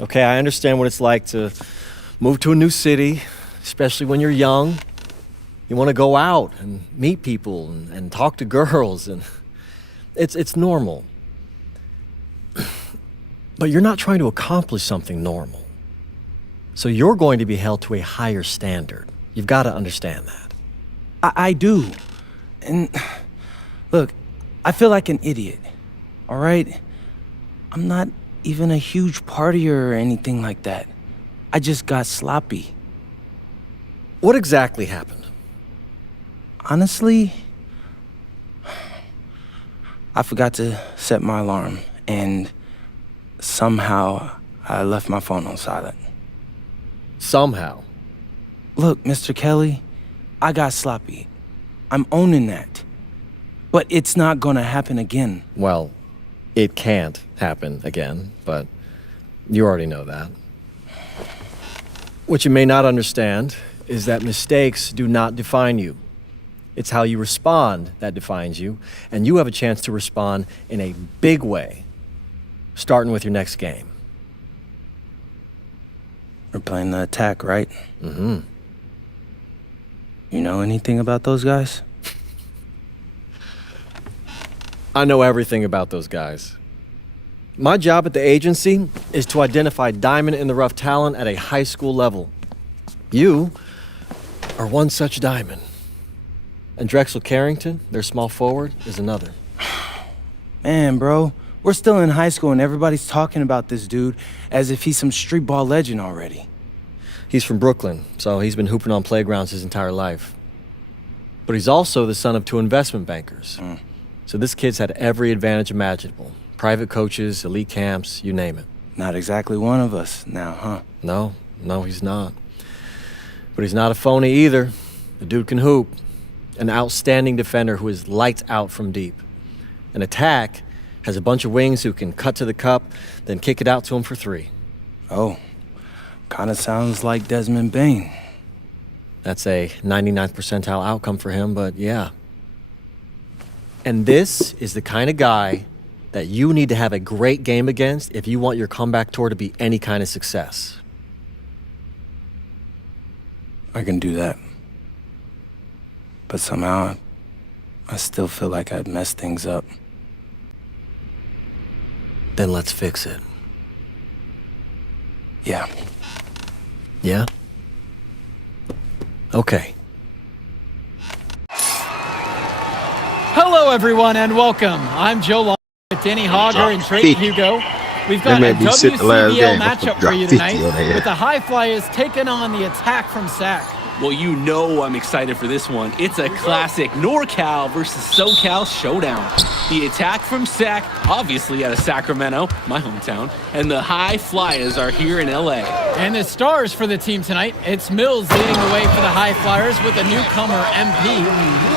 Okay, I understand what it's like to move to a new city, especially when you're young. You want to go out and meet people and talk to girls, and it's normal. But you're not trying to accomplish something normal. So you're going to be held to a higher standard. You've got to understand that. I do. And look, I feel like an idiot, all right? I'm not even a huge partier or anything like that. I just got sloppy. What exactly happened? Honestly, I forgot to set my alarm, and somehow I left my phone on silent. Somehow. Look, Mr. Kelly, I got sloppy. I'm owning that. But it's not gonna happen again. Well, it can't happen again, but you already know that. What you may not understand is that mistakes do not define you. It's how you respond that defines you, and you have a chance to respond in a big way, starting with your next game. We're playing the Attack, right? Mm-hmm. You know anything about those guys? I know everything about those guys. My job at the agency is to identify diamond-in-the-rough talent at a high school level. You are one such diamond. And Drexel Carrington, their small forward, is another. Man, bro, we're still in high school and everybody's talking about this dude as if he's some street ball legend already. He's from Brooklyn, so he's been hooping on playgrounds his entire life. But he's also the son of two investment bankers. So this kid's had every advantage imaginable. Private coaches, elite camps, you name it. Not exactly one of us now, huh? No, he's not. But he's not a phony either. The dude can hoop. An outstanding defender who is lights out from deep. An Attack has a bunch of wings who can cut to the cup, then kick it out to him for three. Oh, kinda sounds like Desmond Bain. That's a 99th percentile outcome for him, but yeah. And this is the kind of guy that you need to have a great game against if you want your comeback tour to be any kind of success. I can do that. But somehow, I still feel like I'd messed things up. Then let's fix it. Yeah. Yeah? Okay. Hello, everyone, and welcome. I'm Joe Long with Danny Hogger and Drayton Hugo. We've got a WCBL matchup for you tonight with the High Flyers taking on the Attack from SAC. Well, you know I'm excited for this one. It's a classic NorCal versus SoCal showdown. The Attack from SAC, obviously out of Sacramento, my hometown, and the High Flyers are here in LA. And the stars for the team tonight, it's Mills leading the way for the High Flyers with a newcomer, MP.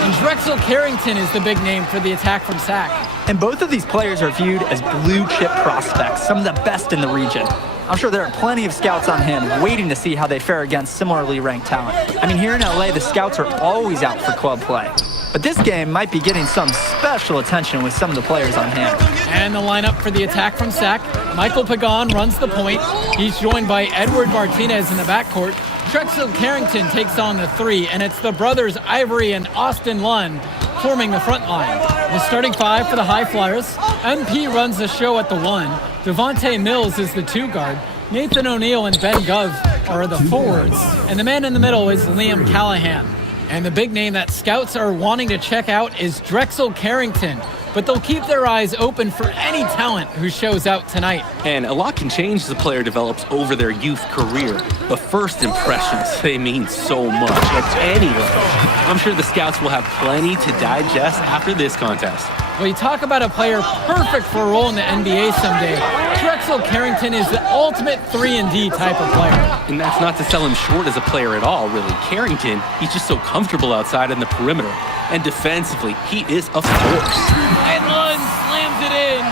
And Drexel Carrington is the big name for the Attack from SAC. And both of these players are viewed as blue-chip prospects, some of the best in the region. I'm sure there are plenty of scouts on hand waiting to see how they fare against similarly ranked talent. I mean, here in LA, the scouts are always out for club play. But this game might be getting some special attention with some of the players on hand. And the lineup for the Attack from SAC, Michael Pagan runs the point. He's joined by Edward Martinez in the backcourt. Drexel Carrington takes on the three, and it's the brothers Ivory and Austin Lund forming the front line. The starting five for the High Flyers. MP runs the show at the one. Devontae Mills is the two guard. Nathan O'Neill and Ben Gov are the forwards. And the man in the middle is Liam Callahan. And the big name that scouts are wanting to check out is Drexel Carrington. But they'll keep their eyes open for any talent who shows out tonight. And a lot can change as a player develops over their youth career. But first impressions, they mean so much at any level. I'm sure the scouts will have plenty to digest after this contest. Well, you talk about a player perfect for a role in the NBA someday. Drexel Carrington is the ultimate 3-and-D type of player. And that's not to sell him short as a player at all, really. Carrington, he's just so comfortable outside in the perimeter. And defensively, he is a force. And Lund slams it in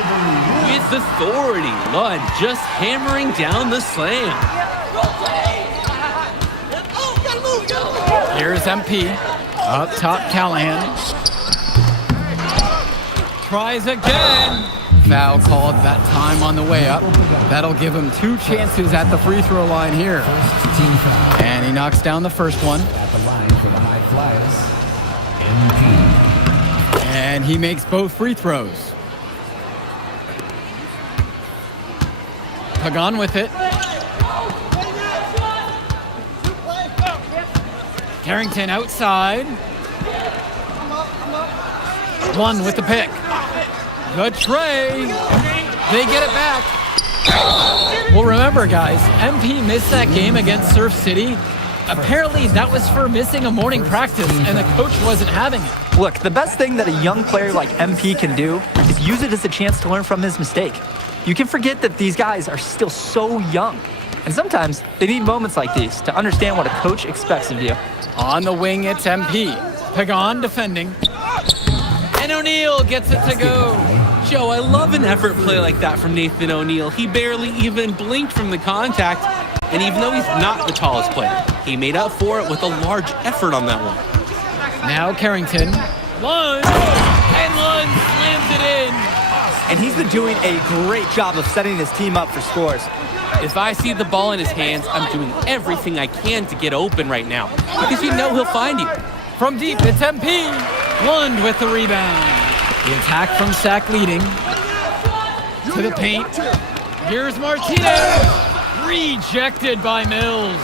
with authority. Lund just hammering down the slam. Here's MP. Up top, Callahan. Tries again. foul called that time on the way up. That'll give him 2 chances at the free throw line here. And he knocks down the first one. At the line for the High Flyers, MP. And he makes both free throws. Pagan with it. Carrington outside. One with the pick. Good tray. They get it back. Well, remember, guys, MP missed that game against Surf City. Apparently, that was for missing a morning practice, and the coach wasn't having it. Look, the best thing that a young player like MP can do is use it as a chance to learn from his mistake. You can forget that these guys are still so young. And sometimes they need moments like these to understand what a coach expects of you. On the wing, it's MP. Pagan defending. And O'Neal gets it to go. Joe, I love an effort play like that from Nathan O'Neal. He barely even blinked from the contact. And even though he's not the tallest player, he made up for it with a large effort on that one. Now Carrington. Lund. And Lund slams it in. And he's been doing a great job of setting his team up for scores. If I see the ball in his hands, I'm doing everything I can to get open right now. Because you know he'll find you. From deep, it's MP. Lund with the rebound. The attack from Sac leading. To the paint. Here's Martinez. Rejected by Mills.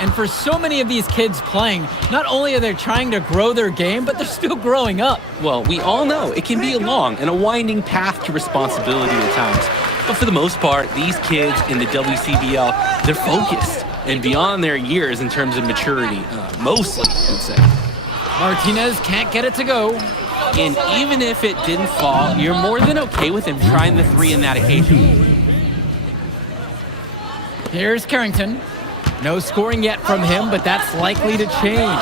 And for so many of these kids playing, not only are they trying to grow their game, but they're still growing up. Well, we all know it can be a long and a winding path to responsibility at times. But for the most part, these kids in the WCBL, they're focused and beyond their years in terms of maturity, mostly, I'd say. Martinez can't get it to go. And even if it didn't fall, you're more than okay with him trying the 3 in that occasion. Here's Carrington. No scoring yet from him, but that's likely to change.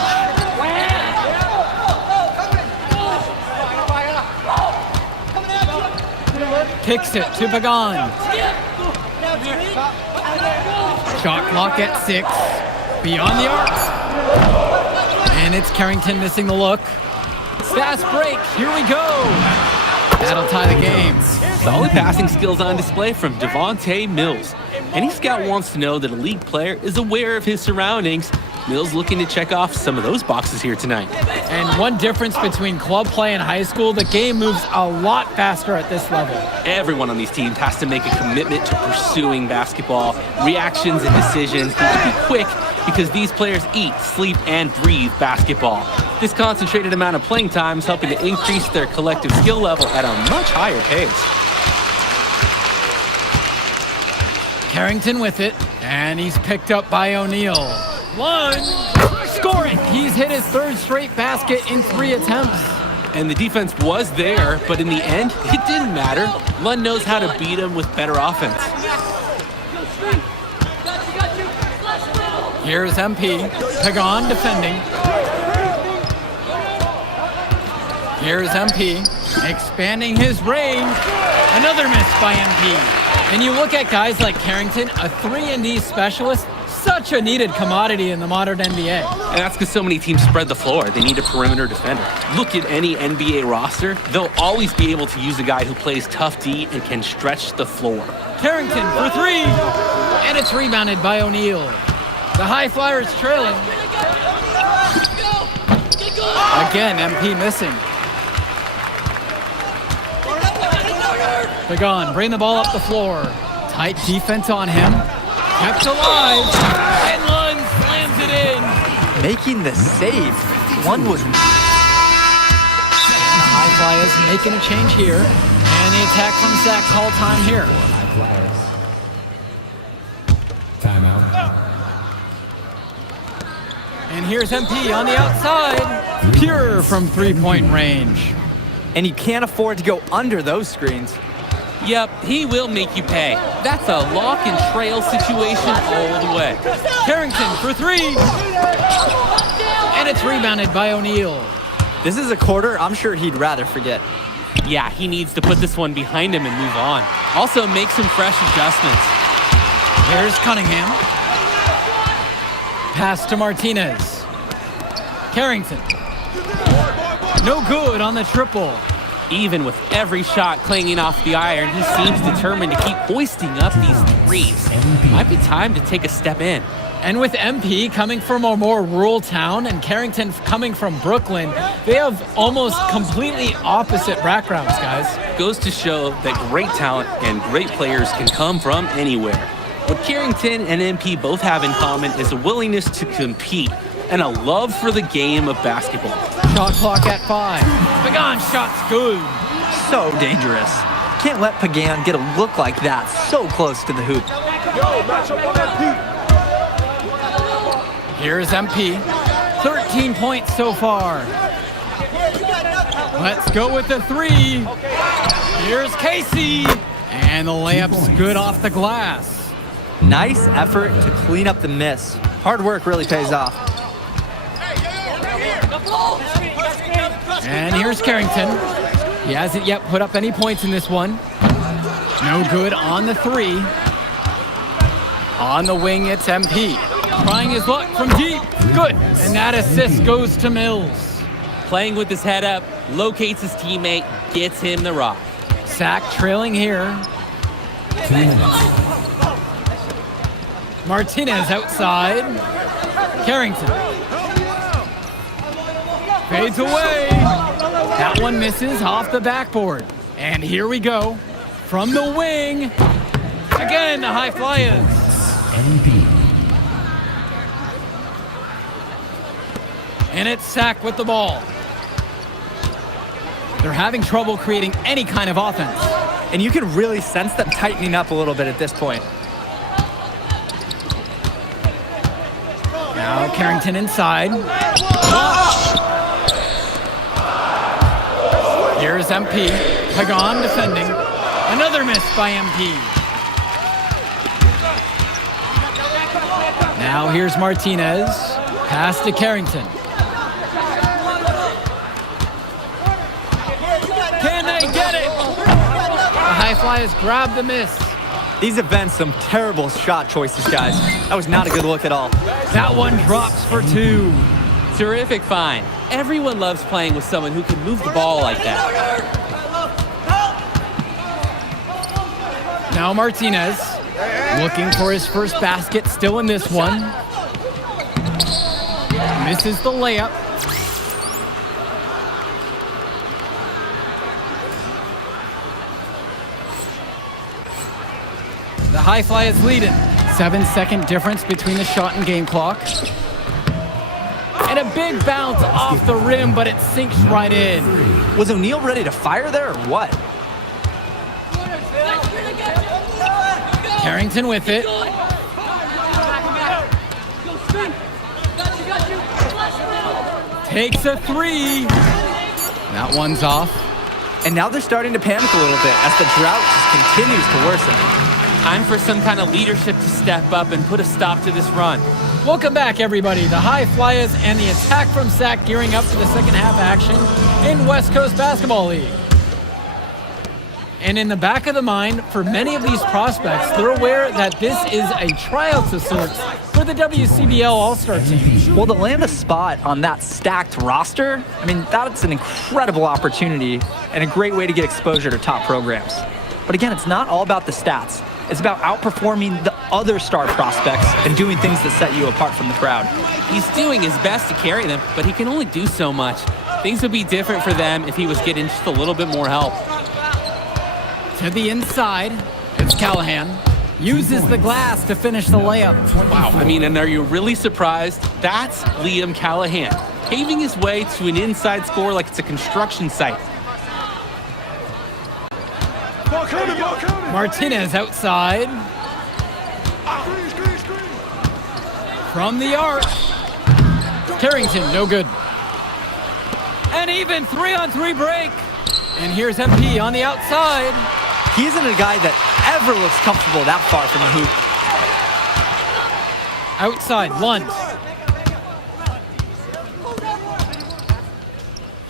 Kicks it to Pagan. Shot clock at 6. Beyond the arc. And it's Carrington missing the look. Fast break. Here we go. That'll tie the game. Solid passing skills on display from Devontae Mills. Any scout wants to know that a league player is aware of his surroundings. Mills looking to check off some of those boxes here tonight. And one difference between club play and high school, the game moves a lot faster at this level. Everyone on these teams has to make a commitment to pursuing basketball. Reactions and decisions need to be quick because these players eat, sleep, and breathe basketball. This concentrated amount of playing time is helping to increase their collective skill level at a much higher pace. Carrington with it, and he's picked up by O'Neal. Lund scoring. He's hit his 3rd straight basket in 3 attempts. And the defense was there, but in the end, it didn't matter. Lund knows how to beat him with better offense. Here's MP. Pagan defending. Here's MP. Expanding his range. Another miss by MP. And you look at guys like Carrington, a 3-and-D specialist, such a needed commodity in the modern NBA. And that's because so many teams spread the floor. They need a perimeter defender. Look at any NBA roster. They'll always be able to use a guy who plays tough D and can stretch the floor. Carrington for 3. And it's rebounded by O'Neal. The High Flyers trailing. Again, MP missing. Pagan, bring the ball up the floor. Tight defense on him. Kept alive. And Lund slams it in. Making the save. One was... And the High Flyers making a change here. And the attack from Sac call time here. High Flyers. Timeout. And here's MP on the outside. Pure from 3-point range. And you can't afford to go under those screens. Yep, he will make you pay. That's a lock and trail situation all the way. Carrington for 3. And it's rebounded by O'Neal. This is a quarter I'm sure he'd rather forget. Yeah, he needs to put this one behind him and move on. Also, make some fresh adjustments. Here's Cunningham. Pass to Martinez. Carrington. No good on the triple. Even with every shot clanging off the iron, he seems determined to keep hoisting up these threes. Might be time to take a step in. And with MP coming from a more rural town and Carrington coming from Brooklyn, they have almost completely opposite backgrounds, guys. Goes to show that great talent and great players can come from anywhere. What Carrington and MP both have in common is a willingness to compete and a love for the game of basketball. Shot clock at 5. Pagan shot's good. So dangerous. Can't let Pagan get a look like that so close to the hoop. Here's MP. 13 points so far. Let's go with the 3. Here's Casey. And the layup's good off the glass. Nice effort to clean up the miss. Hard work really pays off. And here's Carrington. He hasn't yet put up any points in this one. No good on the 3. On the wing, it's MP. Trying his luck from deep. Good. And that assist goes to Mills. Playing with his head up, locates his teammate, gets him the rock. Sack trailing here. 2 minutes. Martinez outside. Carrington. Fades away. That one misses off the backboard. And here we go. From the wing. Again, the High Flyers. MP. And it's Sack with the ball. They're having trouble creating any kind of offense. And you can really sense them tightening up a little bit at this point. Now Carrington inside. Here's MP. Pagan defending. Another miss by MP. Now here's Martinez. Pass to Carrington. Can they get it? The High Flyers grab the miss. These have been some terrible shot choices, guys. That was not a good look at all. That one drops for 2. Terrific find. Everyone loves playing with someone who can move the ball like that. Now Martinez looking for his first basket, still in this one. Misses the layup. The High Flyers leading. 7-second difference between the shot and game clock. And a big bounce off the rim, but it sinks right in. Was O'Neal ready to fire there or what? Carrington with it. Takes a 3. That one's off. And now they're starting to panic a little bit as the drought just continues to worsen. Time for some kind of leadership to step up and put a stop to this run. Welcome back, everybody. The High Flyers and the attack from Sac gearing up for the second half action in West Coast Basketball League. And in the back of the mind, for many of these prospects, they're aware that this is a tryout of sorts for the WCBL All-Star team. Well, to land a spot on that stacked roster, I mean, that's an incredible opportunity and a great way to get exposure to top programs. But again, it's not all about the stats. It's about outperforming the other star prospects and doing things that set you apart from the crowd. He's doing his best to carry them, but he can only do so much. Things would be different for them if he was getting just a little bit more help. To the inside, it's Callahan. Uses the glass to finish the layup. Wow, I mean, and are you really surprised? That's Liam Callahan, paving his way to an inside score like it's a construction site. Martinez outside. From the arc. Carrington, no good. An even 3-on-3 break. And here's MP on the outside. He isn't a guy that ever looks comfortable that far from the hoop. Outside, Lund.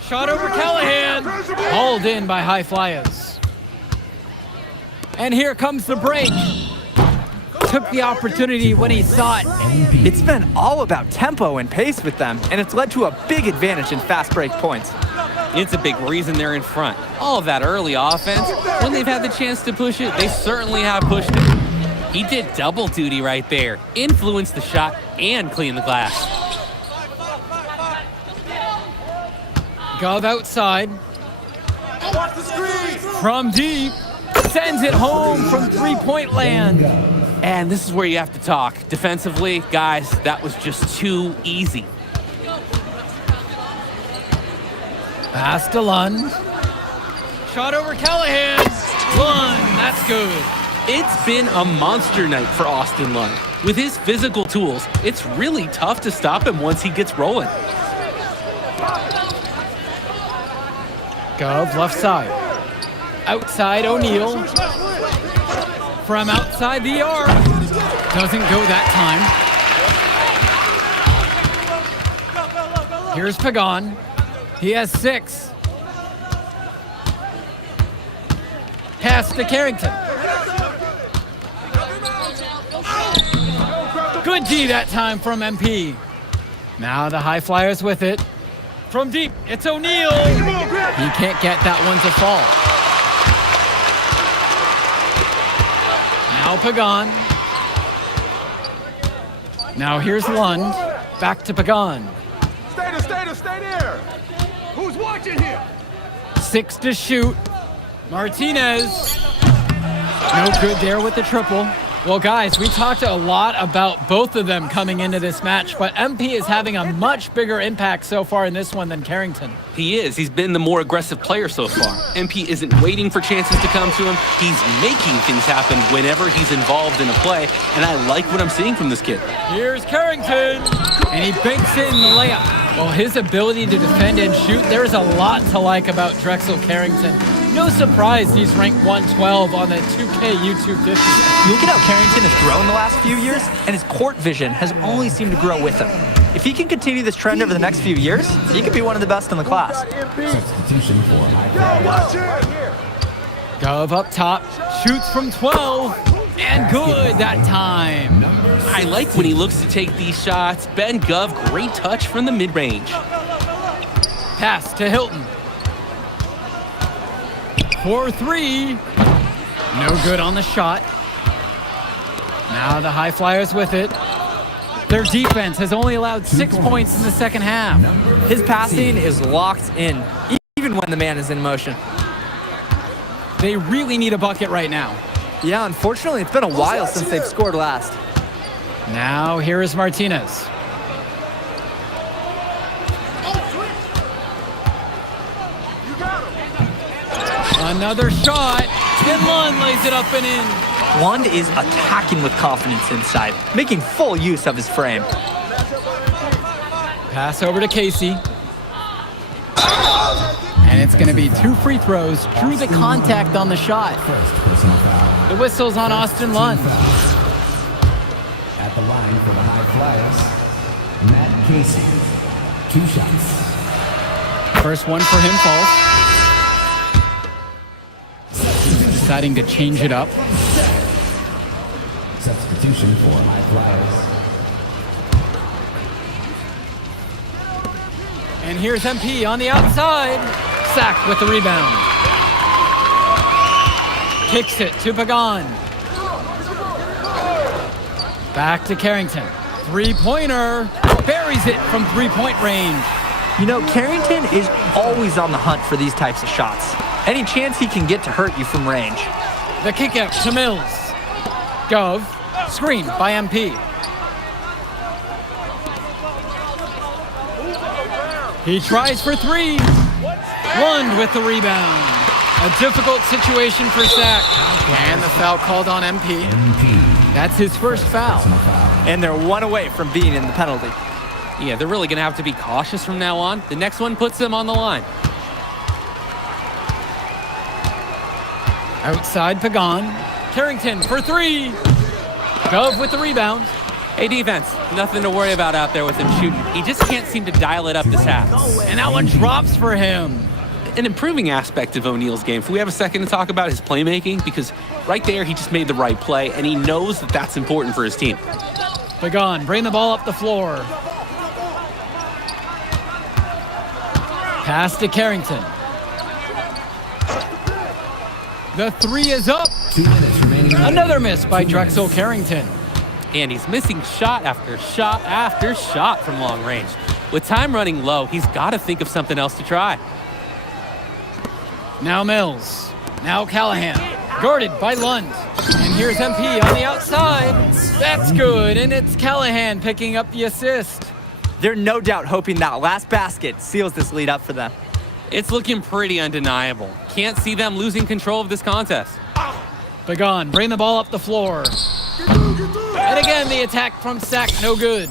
Shot over Callahan. Hauled in by High Flyers. And here comes the break. Took the opportunity when he saw it. It's been all about tempo and pace with them, and it's led to a big advantage in fast break points. It's a big reason they're in front. All of that early offense, when they've had the chance to push it, they certainly have pushed it. He did double duty right there. Influenced the shot and cleaned the glass. Gov outside. From deep. Sends it home from three-point land. And this is where you have to talk. Defensively, guys, that was just too easy. Pass to Lund. Shot over Callahan. Lund, that's good. It's been a monster night for Austin Lund. With his physical tools, it's really tough to stop him once he gets rolling. Gov left side. Outside O'Neal. From outside the arc. Doesn't go that time. Here's Pagan. He has 6. Pass to Carrington. Good D that time from MP. Now the High Flyers with it. From deep, it's O'Neal. He can't get that one to fall. Now Pagan. Now here's Lund. Back to Pagan. Stay there. Who's watching here? 6 to shoot. Martinez. No good there with the triple. Well, guys, we talked a lot about both of them coming into this match, but MP is having a much bigger impact so far in this one than Carrington. He is. He's been the more aggressive player so far. MP isn't waiting for chances to come to him. He's making things happen whenever he's involved in a play, and I like what I'm seeing from this kid. Here's Carrington, and he banks in the layup. Well, his ability to defend and shoot, there's a lot to like about Drexel Carrington. No surprise he's ranked 112 on the 2K YouTube 50. You look at how Carrington has grown the last few years, and his court vision has only seemed to grow with him. If he can continue this trend over the next few years, he could be one of the best in the class. Substitution for High Flyers. Gov up top, shoots from 12, and good that time. I like when he looks to take these shots. Ben Gov, great touch from the mid-range. Pass to Hilton. 4-3. No good on the shot. Now the High Flyers with it. Their defense has only allowed 6 points in the second half. His passing is locked in, even when the man is in motion. They really need a bucket right now. Yeah, unfortunately, it's been a while since they've scored last. Now here is Martinez. Another shot. Then Lund lays it up and in. Lund is attacking with confidence inside, making full use of his frame. Pass over to Casey. And it's going to be 2 free throws. Drew the contact on the shot. First personal foul. The whistle's on Austin Lund. At the line for the High Flyers, Matt Casey. 2 shots. First one for him falls. Deciding to change it up. Substitution for High Flyers. And here's MP on the outside. Sack with the rebound. Kicks it to Pagan. Back to Carrington. 3-pointer. Buries it from 3-point range. You know, Carrington is always on the hunt for these types of shots. Any chance he can get to hurt you from range. The kick out to Mills. Gov. Screen by MP. He tries for 3. Lund with the rebound. A difficult situation for Sack. And the foul called on MP. That's his first foul. And they're 1 away from being in the penalty. Yeah, they're really going to have to be cautious from now on. The next one puts them on the line. Outside Pagan. Carrington for 3. Gov with the rebound. Hey, defense, nothing to worry about out there with him shooting. He just can't seem to dial it up this half. And that one drops for him. An improving aspect of O'Neal's game. If we have a second to talk about his playmaking, because right there he just made the right play, and he knows that that's important for his team. Pagan, bring the ball up the floor. Pass to Carrington. The three is up. 2 minutes remaining. Another miss by Drexel Carrington. And he's missing shot after shot after shot from long range. With time running low, he's got to think of something else to try. Now Mills. Now Callahan. Guarded by Lund. And here's MP on the outside. That's good, and it's Callahan picking up the assist. They're no doubt hoping that last basket seals this lead up for them. It's looking pretty undeniable. Can't see them losing control of this contest. Pagan, bring the ball up the floor. And again, the attack from Sack, no good.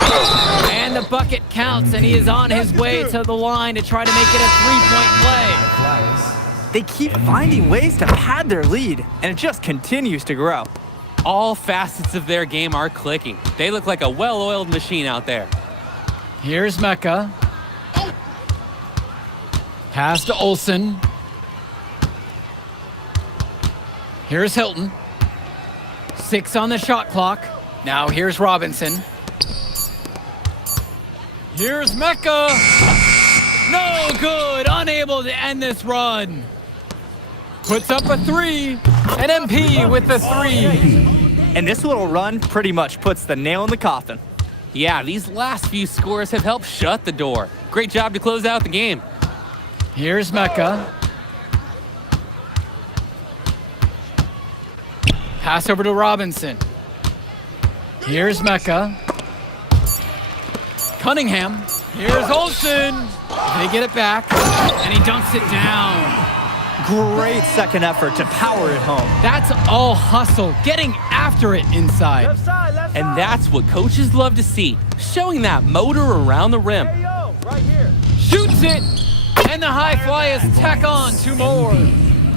And the bucket counts, and he is on his way to the line to try to make it a three-point play. Flyers. They keep finding ways to pad their lead, and it just continues to grow. All facets of their game are clicking. They look like a well-oiled machine out there. Here's Mecca. Pass to Olsen. Here's Hilton. 6 on the shot clock. Now here's Robinson. Here's Mecca. No good. Unable to end this run. Puts up a 3. And MP with the 3. And this little run pretty much puts the nail in the coffin. Yeah, these last few scores have helped shut the door. Great job to close out the game. Here's Mecca. Pass over to Robinson. Here's Mecca. Cunningham. Here's Olsen. They get it back, and he dunks it down. Great second effort to power it home. That's all hustle, getting after it inside. Left side, left And side. that's what coaches love to see, showing that motor around the rim. Hey, yo, right here. Shoots it, and the high flyers tack on 2 more.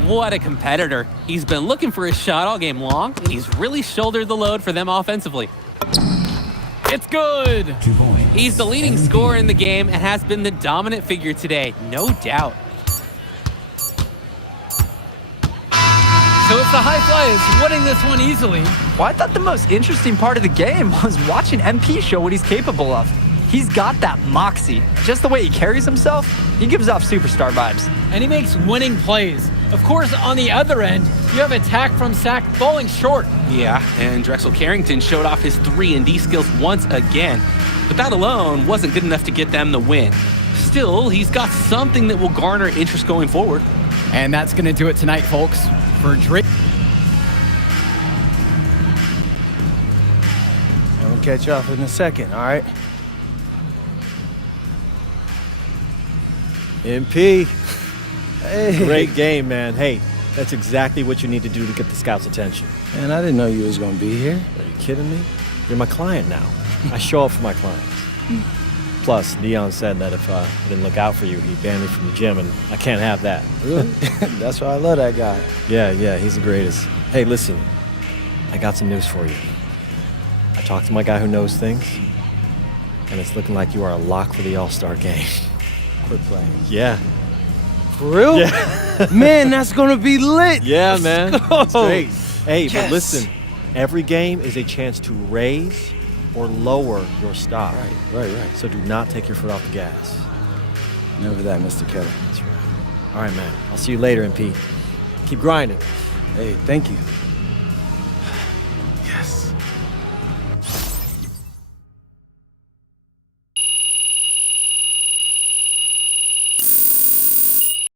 What a competitor. He's been looking for his shot all game long, and he's really shouldered the load for them offensively. It's good. 2 points. He's the leading scorer in the game and has been the dominant figure today, no doubt. So it's the high flyers winning this one easily. Well, I thought the most interesting part of the game was watching MP show what he's capable of. He's got that moxie. Just the way he carries himself, he gives off superstar vibes. And he makes winning plays. Of course, on the other end, you have attack from Sack falling short. Yeah, and Drexel Carrington showed off his 3-and-D skills once again. But that alone wasn't good enough to get them the win. Still, he's got something that will garner interest going forward. And that's going to do it tonight, folks. For Drake. And we'll catch up in a second, all right? MP, Hey. great game, man. Hey, that's exactly what you need to do to get the scouts' attention. Man, I didn't know you was gonna be here. Are you kidding me? You're my client now. I show up for my clients. Plus, Dion said that if I didn't look out for you, he'd ban me from the gym, and I can't have that. Really? That's why I love that guy. Yeah, he's the greatest. Hey, listen, I got some news for you. I talked to my guy who knows things, and it's looking like you are a lock for the All-Star game. Quit playing. Yeah. For real? Yeah. Man, that's gonna be lit. Yeah, Let's man. go. It's great. Hey, Yes. but listen, every game is a chance to raise or lower your stock. Right. So do not take your foot off the gas. Never that, Mr. Kelly. That's right. All right, man. I'll see you later, MP. Keep grinding. Hey, thank you.